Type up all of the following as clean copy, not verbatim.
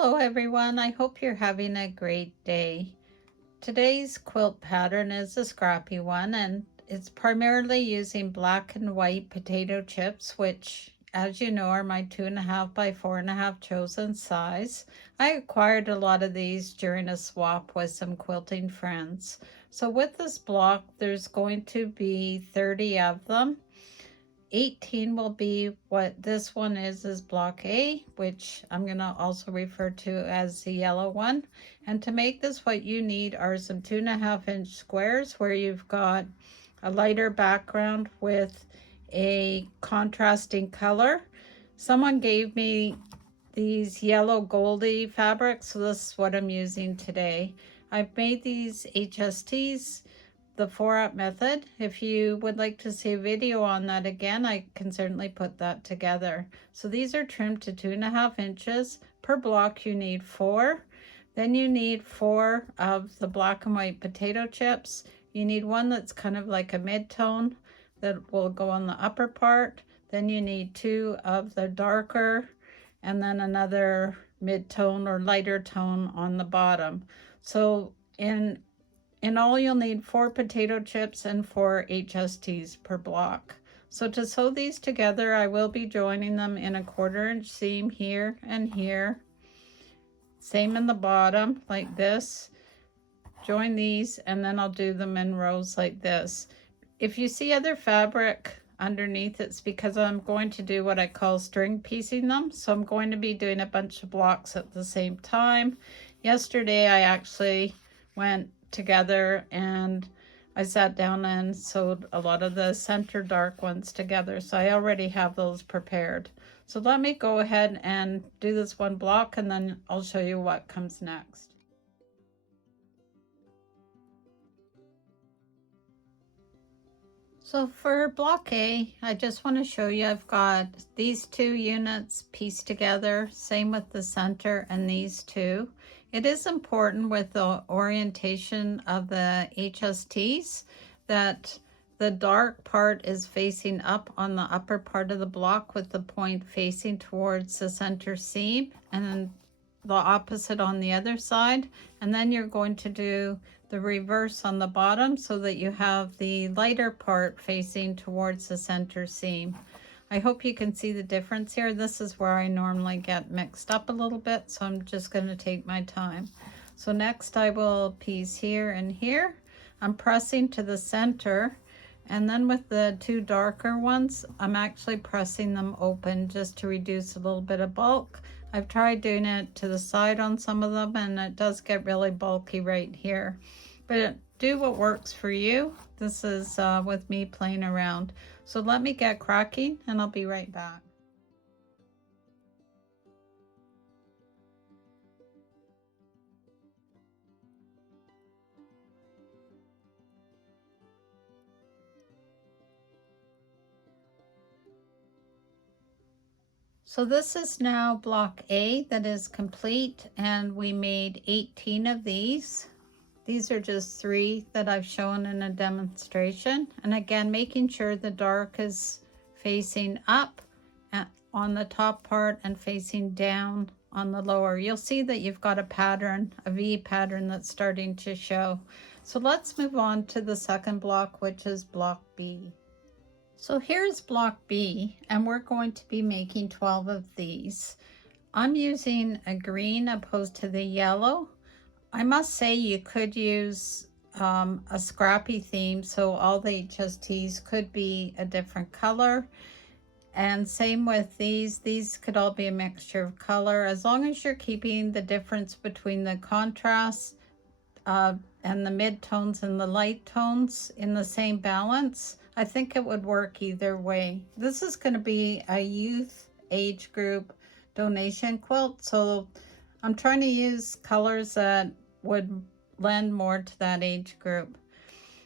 Hello everyone, I hope you're having a great day. Today's quilt pattern is a scrappy one, and it's primarily using black and white potato chips, which as you know are my 2.5 by 4.5 chosen size. I acquired a lot of these during a swap with some quilting friends. So with this block there's going to be 30 of them. 18 will be what this one is block A, which I'm going to also refer to as the yellow one. And to make this, what you need are some 2.5-inch squares where you've got a lighter background with a contrasting color. Someone gave me these yellow goldy fabrics, so this is what I'm using today. I've made these HSTs the 4-up method. If you would like to see a video on that again, I can certainly put that together. So these are trimmed to 2.5 inches. Per block you need 4. Then you need 4 of the black and white potato chips. You need one that's kind of like a mid-tone that will go on the upper part. Then you need 2 of the darker, and then another mid-tone or lighter tone on the bottom. So in all, you'll need 4 potato chips and 4 HSTs per block. So to sew these together, I will be joining them in a 1/4-inch seam here and here. Same in the bottom, like this. Join these, and then I'll do them in rows like this. If you see other fabric underneath, it's because I'm going to do what I call string piecing them. So I'm going to be doing a bunch of blocks at the same time. Yesterday, I actually went together and I sat down and sewed a lot of the center dark ones together, so I already have those prepared. So let me go ahead and do this one block, and then I'll show you what comes next. So for block A, I just want to show you I've got these 2 units pieced together, same with the center and these 2. It is important with the orientation of the HSTs that the dark part is facing up on the upper part of the block with the point facing towards the center seam, and then the opposite on the other side. And then you're going to do the reverse on the bottom so that you have the lighter part facing towards the center seam. I hope you can see the difference here. This is where I normally get mixed up a little bit, so I'm just going to take my time. So next I will piece here and here. I'm pressing to the center, and then with the 2 darker ones, I'm actually pressing them open just to reduce a little bit of bulk. I've tried doing it to the side on some of them, and it does get really bulky right here. But do what works for you. This is with me playing around. So let me get cracking, and I'll be right back. So this is now block A that is complete, and we made 18 of these. These are just 3 that I've shown in a demonstration. And again, making sure the dark is facing up on the top part and facing down on the lower. You'll see that you've got a pattern, a V pattern that's starting to show. So let's move on to the second block, which is block B. So here's block B, and we're going to be making 12 of these. I'm using a green opposed to the yellow. I must say you could use a scrappy theme, so all the HSTs could be a different color. And same with these could all be a mixture of color, as long as you're keeping the difference between the contrast and the mid-tones and the light tones in the same balance. I think it would work either way. This is going to be a youth age group donation quilt, so I'm trying to use colors that would lend more to that age group.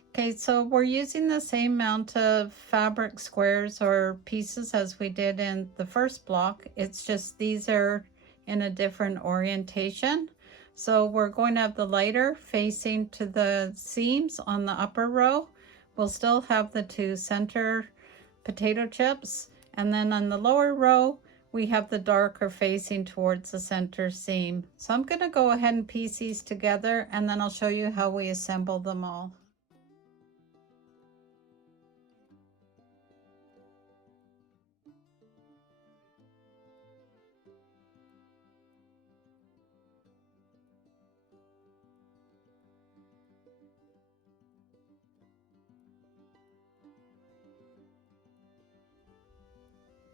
Okay, so we're using the same amount of fabric squares or pieces as we did in the first block. It's just these are in a different orientation. So we're going to have the lighter facing to the seams on the upper row. We'll still have the 2 center potato chips. And then on the lower row, we have the darker facing towards the center seam. So I'm going to go ahead and piece these together, and then I'll show you how we assemble them all.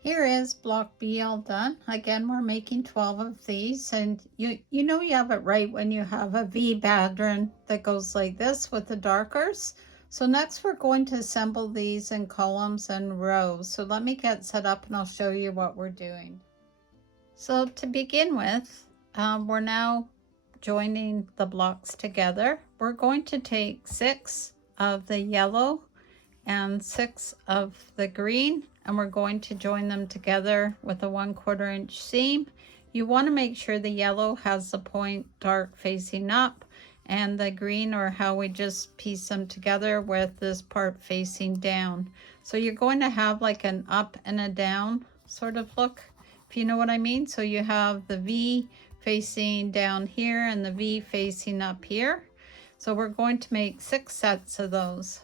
Here is block B all done. Again, we're making 12 of these, and you know you have it right when you have a V pattern that goes like this with the darkers. So next we're going to assemble these in columns and rows. So let me get set up and I'll show you what we're doing. So to begin with, we're now joining the blocks together. We're going to take 6 of the yellow and 6 of the green, and we're going to join them together with a 1/4 inch seam. You want to make sure the yellow has the point dark facing up, and the green, or how we just piece them together, with this part facing down. So you're going to have like an up and a down sort of look, if you know what I mean. So you have the V facing down here and the V facing up here. So we're going to make 6 sets of those.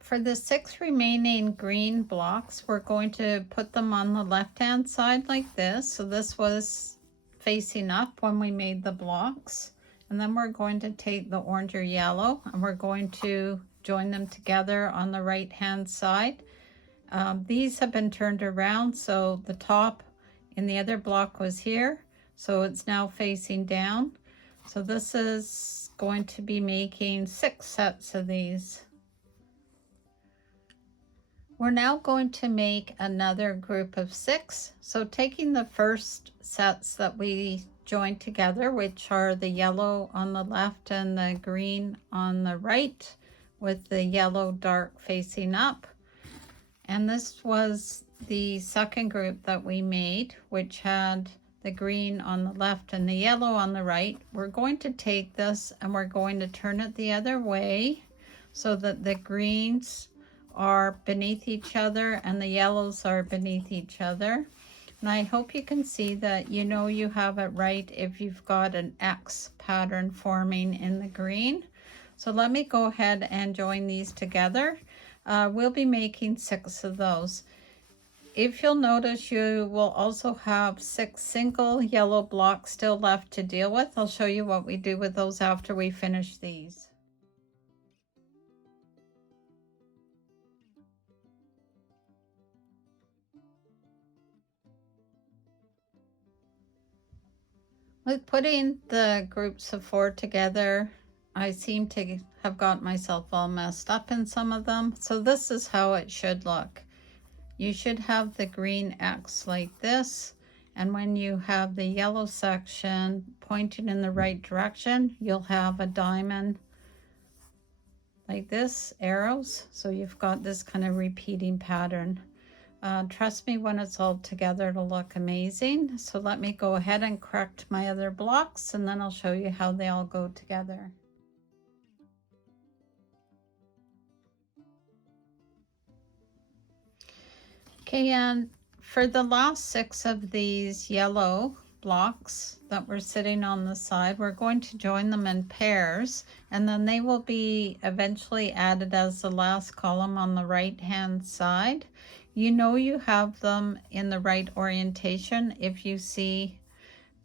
For the 6 remaining green blocks, we're going to put them on the left-hand side like this. So this was facing up when we made the blocks. And then we're going to take the orange or yellow, and we're going to join them together on the right-hand side. These have been turned around, so the top in the other block was here. So it's now facing down. So this is going to be making 6 sets of these. We're now going to make another group of 6. So taking the first sets that we joined together, which are the yellow on the left and the green on the right, with the yellow dark facing up. And this was the second group that we made, which had the green on the left and the yellow on the right. We're going to take this and we're going to turn it the other way so that the greens are beneath each other and the yellows are beneath each other. And I hope you can see that you know you have it right if you've got an X pattern forming in the green. So let me go ahead and join these together. We'll be making 6 of those. If you'll notice, you will also have 6 single yellow blocks still left to deal with. I'll show you what we do with those after we finish these. With putting the groups of 4 together, I seem to have got myself all messed up in some of them. So this is how it should look. You should have the green X like this. And when you have the yellow section pointing in the right direction, you'll have a diamond like this, arrows. So you've got this kind of repeating pattern. Trust me, when it's all together, it'll look amazing. So let me go ahead and correct my other blocks, and then I'll show you how they all go together. Okay, and for the last 6 of these yellow blocks that were sitting on the side, we're going to join them in pairs, and then they will be eventually added as the last column on the right hand side. You know you have them in the right orientation if you see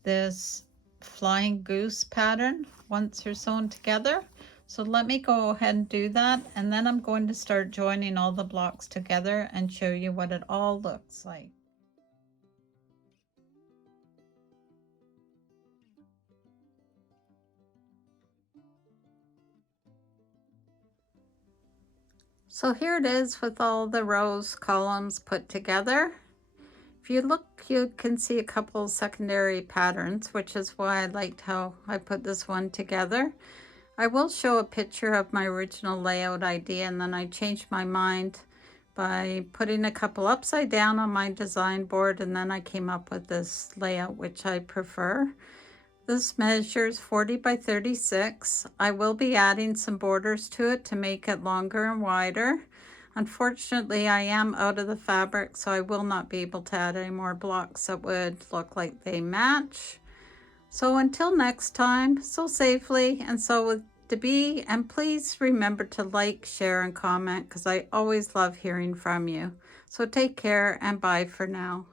this flying goose pattern once they're sewn together. So let me go ahead and do that, and then I'm going to start joining all the blocks together and show you what it all looks like. So here it is with all the rows, columns put together. If you look, you can see a couple secondary patterns, which is why I liked how I put this one together. I will show a picture of my original layout idea, and then I changed my mind by putting a couple upside down on my design board, and then I came up with this layout, which I prefer. This measures 40 by 36. I will be adding some borders to it to make it longer and wider. Unfortunately, I am out of the fabric, so I will not be able to add any more blocks that would look like they match. So until next time, sew safely and sew with Debee, and please remember to like, share, and comment because I always love hearing from you. So take care and bye for now.